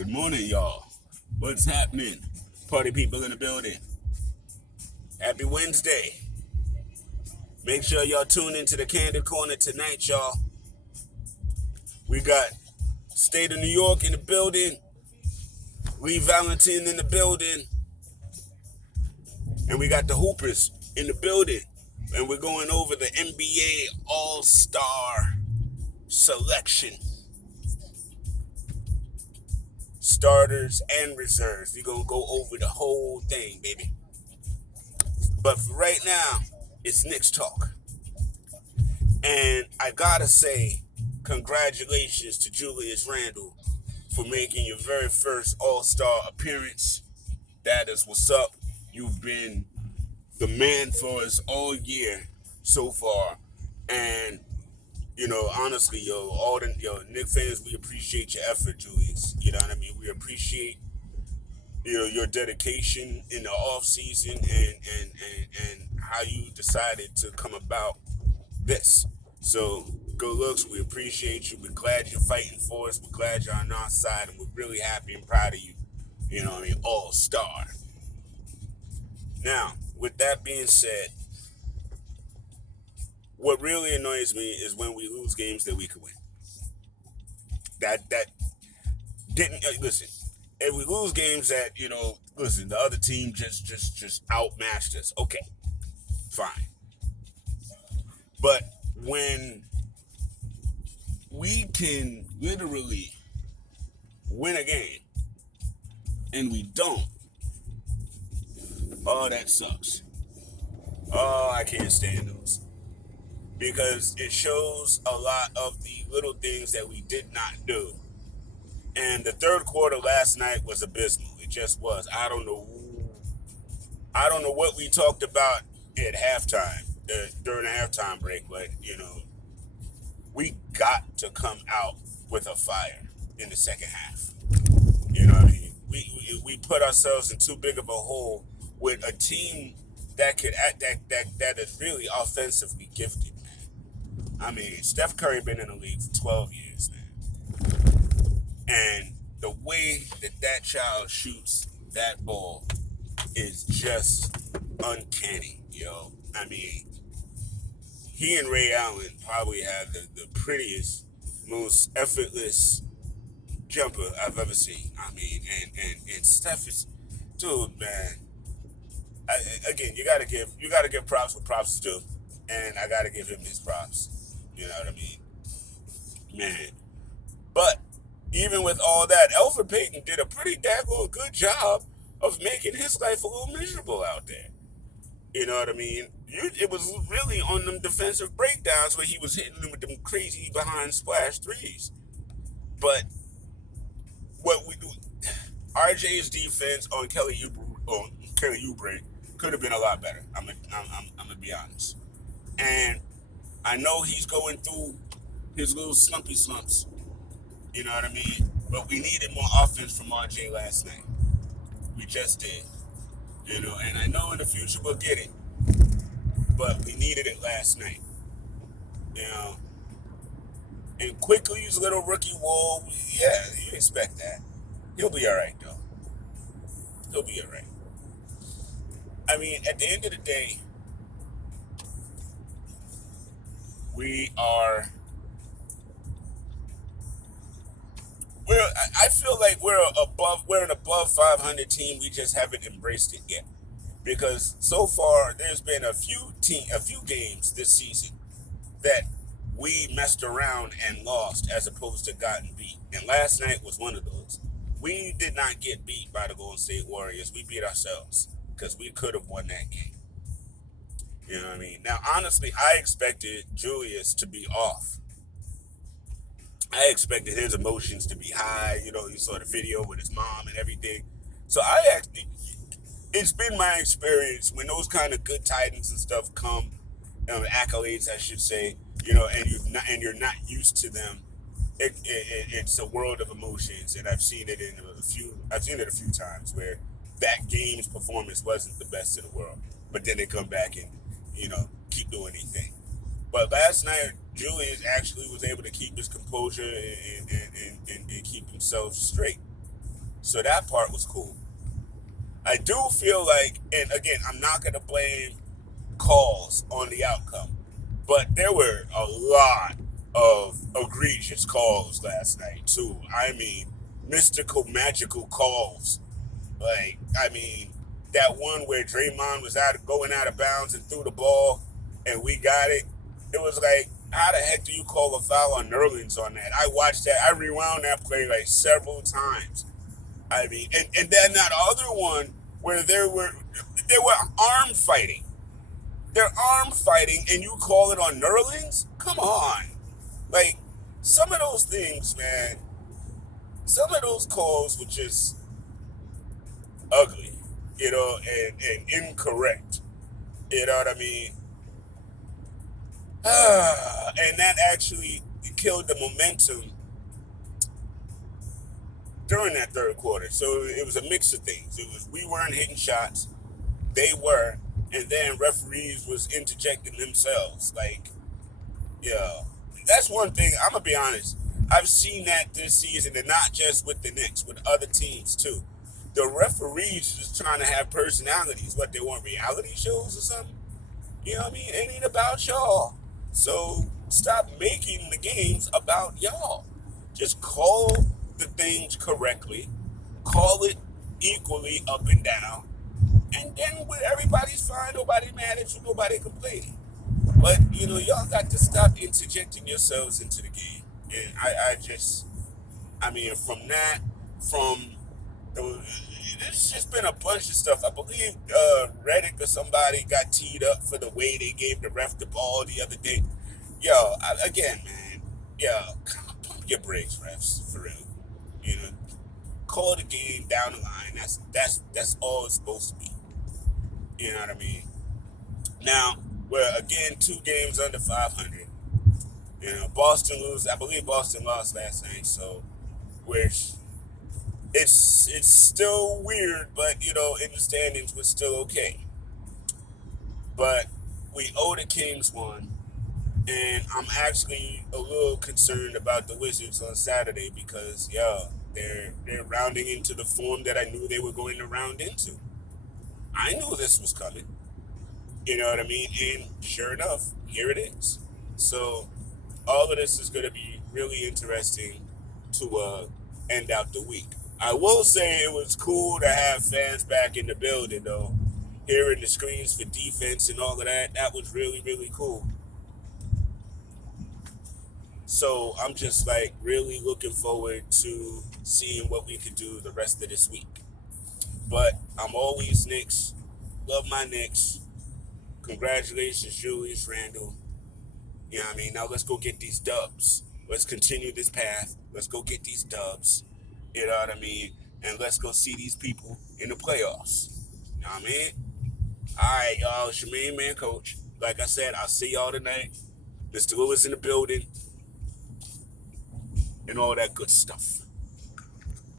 Good morning, y'all. What's happening? Party people in the building. Happy Wednesday. Make sure y'all tune into the Candid Corner tonight, y'all. We got State of New York in the building, Lee Valentine in the building, and we got the Hoopers in the building. And we're going over the NBA All-Star selection. Starters and reserves. We're going to go over the whole thing, baby. But for right now, it's Knicks talk. And I gotta say, congratulations to Julius Randle for making your very first All-Star appearance. That is what's up. You've been the man for us all year so far. And, honestly, all the Knicks fans, we appreciate your effort, Julius. You know what I mean? We appreciate your dedication in the off season and how you decided to come about this. So good looks. We appreciate you. We're glad you're fighting for us. We're glad you're on our side, and we're really happy and proud of you. You know what I mean? All-star. Now, with that being said, what really annoys me is when we lose games that we could win. That didn't listen. If we lose games that, the other team just outmatched us, okay, fine. But when we can literally win a game and we don't, oh, that sucks. Oh, I can't stand those. Because it shows a lot of the little things that we did not do. And the third quarter last night was abysmal. It just was. I don't know what we talked about at halftime, during the halftime break, but, we got to come out with a fire in the second half. You know what I mean? We put ourselves in too big of a hole with a team that could act that is really offensively gifted, man. I mean, Steph Curry been in the league for 12 years, man. And the way that child shoots that ball is just uncanny, yo. I mean, he and Ray Allen probably have the prettiest, most effortless jumper I've ever seen. I mean, and Steph is, dude, man. Again, you gotta give props what props is due, and I gotta give him his props. You know what I mean, man. But even with all that, Elfrid Payton did a pretty daggone good job of making his life a little miserable out there. You know what I mean? It was really on them defensive breakdowns where he was hitting them with them crazy behind splash threes. But what we do, RJ's defense on Kelly Oubre could have been a lot better. I'm gonna be honest. And I know he's going through his little slumpy slumps. You know what I mean? But we needed more offense from RJ last night. We just did. And I know in the future we'll get it. But we needed it last night. And Quickly's little rookie wall, yeah, you expect that. He'll be all right, though. He'll be all right. I mean, at the end of the day, I feel like we're an above 500 team. We just haven't embraced it yet. Because so far, there's been a few games this season that we messed around and lost as opposed to gotten beat. And last night was one of those. We did not get beat by the Golden State Warriors. We beat ourselves because we could have won that game. You know what I mean? Now, honestly, I expected Julius to be off. I expected his emotions to be high. You saw the video with his mom and everything. So it's been my experience when those kind of good tidings and stuff come, accolades, I should say, and you're not used to them. It's a world of emotions, and I've seen it a few times where that game's performance wasn't the best in the world, but then they come back and keep doing their thing. But last night, Julius actually was able to keep his composure and keep himself straight. So that part was cool. I do feel like, and again, I'm not going to blame calls on the outcome, but there were a lot of egregious calls last night, too. I mean, mystical, magical calls. Like, I mean, that one where Draymond was going out of bounds and threw the ball, and we got it. It was like, how the heck do you call a foul on Nerlens on that? I watched that. I rewound that play like several times. I mean, and then that other one where they were arm fighting. They're arm fighting, and you call it on Nerlens? Come on. Like, some of those things, man, some of those calls were just ugly, and incorrect. You know what I mean? And that actually killed the momentum during that third quarter. So it was a mix of things. It was we weren't hitting shots, they were, and then referees was interjecting themselves. Like, yeah, that's one thing. I'm gonna be honest. I've seen that this season, and not just with the Knicks, with other teams too. The referees just trying to have personalities. What, they want reality shows or something? You know what I mean? It ain't about y'all. So stop making the games about y'all. Just call the things correctly. Call it equally up and down. And then when everybody's fine, nobody mad at you, nobody complaining. But, y'all got to stop interjecting yourselves into the game. And I mean, from there's just been a bunch of stuff. I believe Reddick or somebody got teed up for the way they gave the ref the ball the other day. Again, man, pump your brakes, refs, for real. You know, call the game down the line. That's all it's supposed to be. You know what I mean? Now, we're again 2 games under 500. Boston lose. I believe Boston lost last night, so we're it's still weird, but in the standings we're still okay. But we owe the Kings one, and I'm actually a little concerned about the Wizards on Saturday because they're rounding into the form that I knew they were going to round into. I knew this was coming. You know what I mean? And sure enough, here it is. So all of this is going to be really interesting to end out the week. I will say it was cool to have fans back in the building, though. Hearing the screams for defense and all of that, that was really, really cool. So I'm just like really looking forward to seeing what we could do the rest of this week. But I'm always Knicks. Love my Knicks. Congratulations, Julius Randle. You know what I mean? Now let's go get these dubs. Let's continue this path. Let's go get these dubs. You know what I mean? And let's go see these people in the playoffs. You know what I mean? All right, y'all. It's your main man, Coach. Like I said, I'll see y'all tonight. Mr. Lewis in the building and all that good stuff.